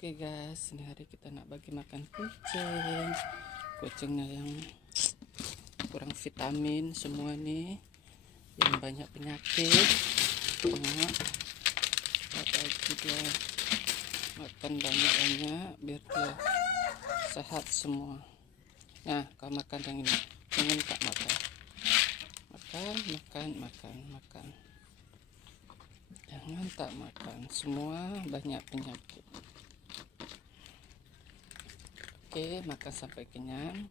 Oke guys, ini hari kita nak bagi makan kucing. Kucingnya yang kurang vitamin semua nih, yang banyak penyakit. Nah, kita bagi dia makan banyak-banyak biar dia sehat semua. Nah, kau makan yang ini, jangan tak makan. Makan. Jangan tak makan, semua banyak penyakit. Oke, makan sampai kenyang.